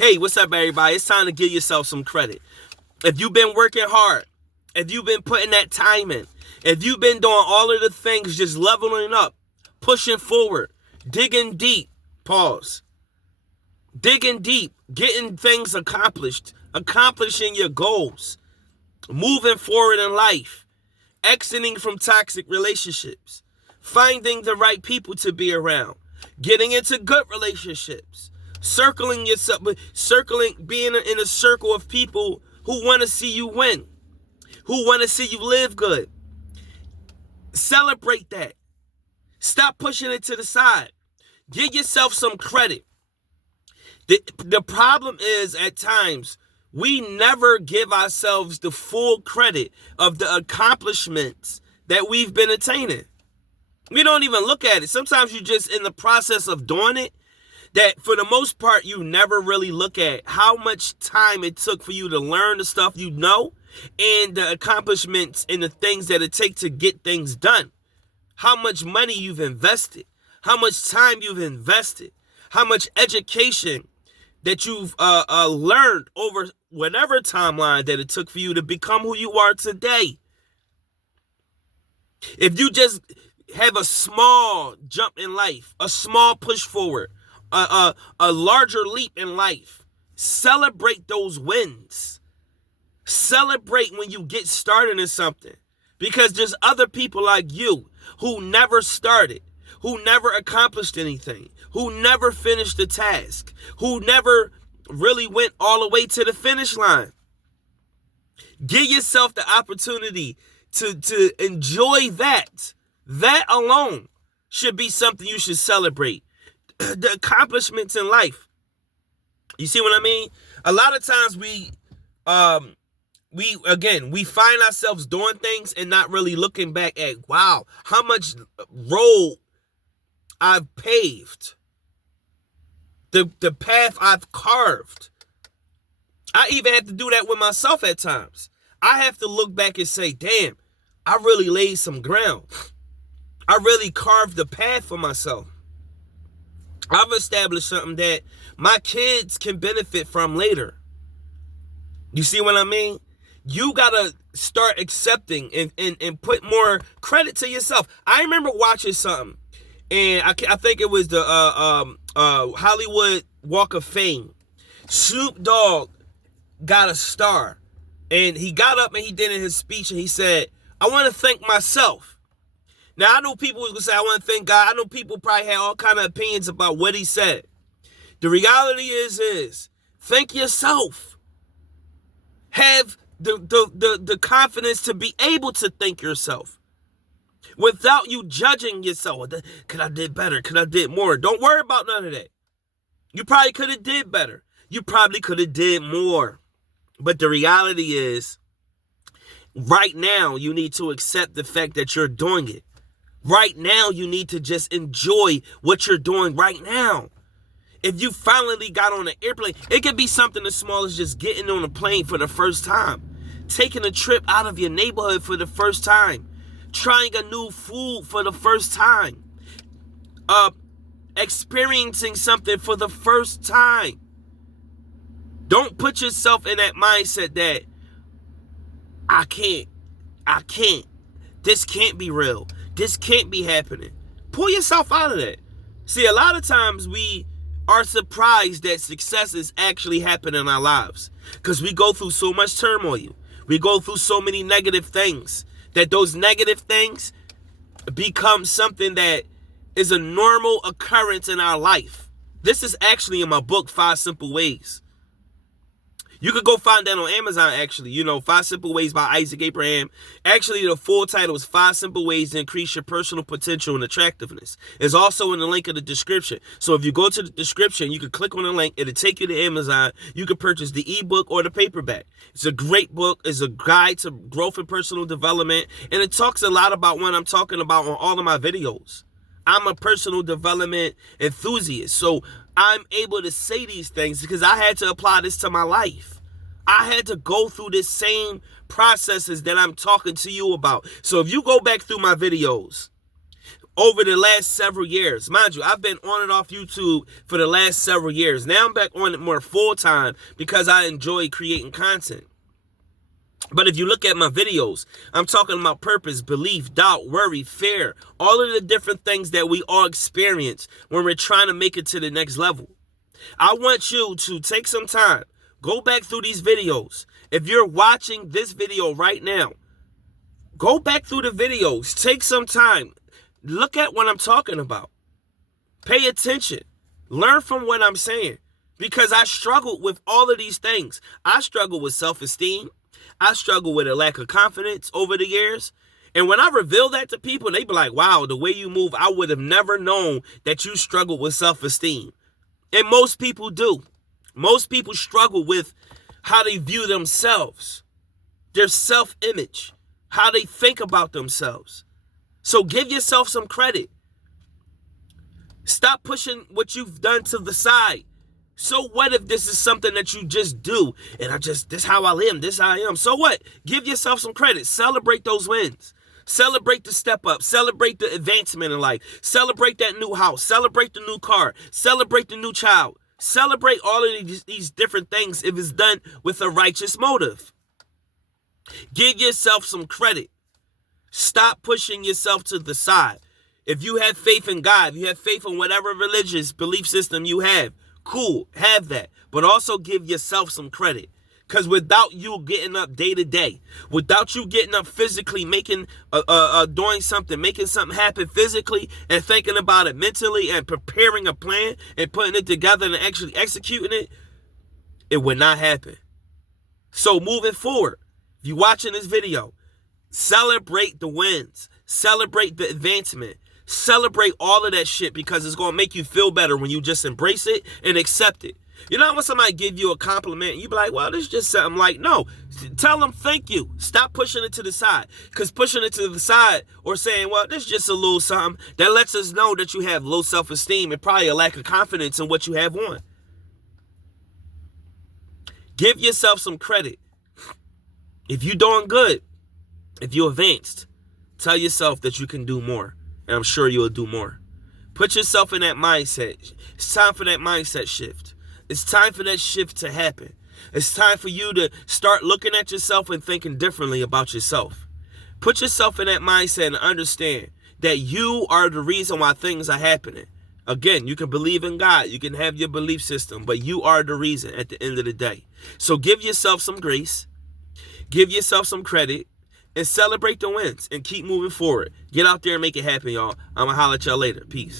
Hey, what's up, everybody? It's time to give yourself some credit. If you've been working hard, if you've been putting that time in, if you've been doing all of the things, just leveling up, pushing forward, digging deep, pause, digging deep, getting things accomplished, accomplishing your goals, moving forward in life, exiting from toxic relationships, finding the right people to be around, getting into good relationships, circling yourself, being in a circle of people who want to see you win, who want to see you live good. Celebrate that. Stop pushing it to the side. Give yourself some credit. The problem is, at times, we never give ourselves the full credit of the accomplishments that we've been attaining. We don't even look at it. Sometimes you're just in the process of doing it, that for the most part, you never really look at how much time it took for you to learn the stuff you know and the accomplishments and the things that it takes to get things done. How much money you've invested, how much time you've invested, how much education that you've learned over whatever timeline that it took for you to become who you are today. If you just have a small jump in life, a small push forward, a larger leap in life, celebrate those wins. Celebrate when you get started in something, because there's other people like you who never started, who never accomplished anything, who never finished the task, who never really went all the way to the finish line. Give yourself the opportunity to enjoy that. That alone should be something you should celebrate. The accomplishments in life. You see what I mean? A lot of times we find ourselves doing things and not really looking back at, wow, how much road I've paved, the path I've carved. I even have to do that with myself at times. I have to look back and say, damn, I really laid some ground. I really carved the path for myself. I've established something that my kids can benefit from later. You see what I mean? You gotta start accepting and put more credit to yourself. I remember watching something, and I think it was the Hollywood Walk of Fame. Snoop Dogg got a star, and he got up and he did in his speech, and he said, I want to thank myself. Now, I know people was going to say, I want to thank God. I know people probably had all kind of opinions about what he said. The reality is thank yourself. Have the confidence to be able to thank yourself without you judging yourself. Could I did better? Could I did more? Don't worry about none of that. You probably could have did better. You probably could have did more. But the reality is, right now, you need to accept the fact that you're doing it. Right now, you need to just enjoy what you're doing right now. If you finally got on an airplane, it could be something as small as just getting on a plane for the first time, taking a trip out of your neighborhood for the first time, trying a new food for the first time, experiencing something for the first time. Don't put yourself in that mindset that I can't, this can't be real. This can't be happening. Pull yourself out of that. See, a lot of times we are surprised that success is actually happening in our lives because we go through so much turmoil. We go through so many negative things that those negative things become something that is a normal occurrence in our life. This is actually in my book, 5 Simple Ways. You could go find that on Amazon, actually. 5 Simple Ways by Isaac Abraham. Actually, the full title is 5 Simple Ways to Increase Your Personal Potential and Attractiveness. It's also in the link in the description. So if you go to the description, you can click on the link. It'll take you to Amazon. You can purchase the ebook or the paperback. It's a great book. It's a guide to growth and personal development. And it talks a lot about what I'm talking about on all of my videos. I'm a personal development enthusiast. So I'm able to say these things because I had to apply this to my life. I had to go through this same processes that I'm talking to you about. So if you go back through my videos, over the last several years. Mind you, I've been on and off YouTube for the last several years. Now I'm back on it more full time because I enjoy creating content. But if you look at my videos, I'm talking about purpose, belief, doubt, worry, fear, all of the different things that we all experience when we're trying to make it to the next level. I want you to take some time, go back through these videos. If you're watching this video right now, go back through the videos, take some time, look at what I'm talking about. Pay attention, learn from what I'm saying, because I struggled with all of these things. I struggled with self-esteem. I struggle with a lack of confidence over the years. And when I reveal that to people, they be like, wow, the way you move, I would have never known that you struggle with self-esteem. And most people do. Most people struggle with how they view themselves, their self-image, how they think about themselves. So give yourself some credit. Stop pushing what you've done to the side. So what if this is something that you just do and this how I am, this how I am. So what? Give yourself some credit. Celebrate those wins. Celebrate the step up. Celebrate the advancement in life. Celebrate that new house. Celebrate the new car. Celebrate the new child. Celebrate all of these different things if it's done with a righteous motive. Give yourself some credit. Stop pushing yourself to the side. If you have faith in God, if you have faith in whatever religious belief system you have, cool, have that. But also give yourself some credit. Because without you getting up day to day, without you getting up physically, doing something, making something happen physically and thinking about it mentally and preparing a plan and putting it together and actually executing it, it would not happen. So moving forward, if you're watching this video, celebrate the wins, celebrate the advancement, celebrate all of that shit because it's going to make you feel better when you just embrace it and accept it. You know when somebody give you a compliment and you be like, well, this is just something like, no, tell them thank you. Stop pushing it to the side, because pushing it to the side or saying, well, this is just a little something that lets us know that you have low self-esteem and probably a lack of confidence in what you have on. Give yourself some credit. If you're doing good, if you're advanced, tell yourself that you can do more. And I'm sure you'll do more. Put yourself in that mindset. It's time for that mindset shift. It's time for that shift to happen. It's time for you to start looking at yourself and thinking differently about yourself. Put yourself in that mindset and understand that you are the reason why things are happening. Again, you can believe in God. You can have your belief system, but you are the reason at the end of the day. So give yourself some grace. Give yourself some credit. And celebrate the wins and keep moving forward. Get out there and make it happen, y'all. I'm going to holler at y'all later. Peace.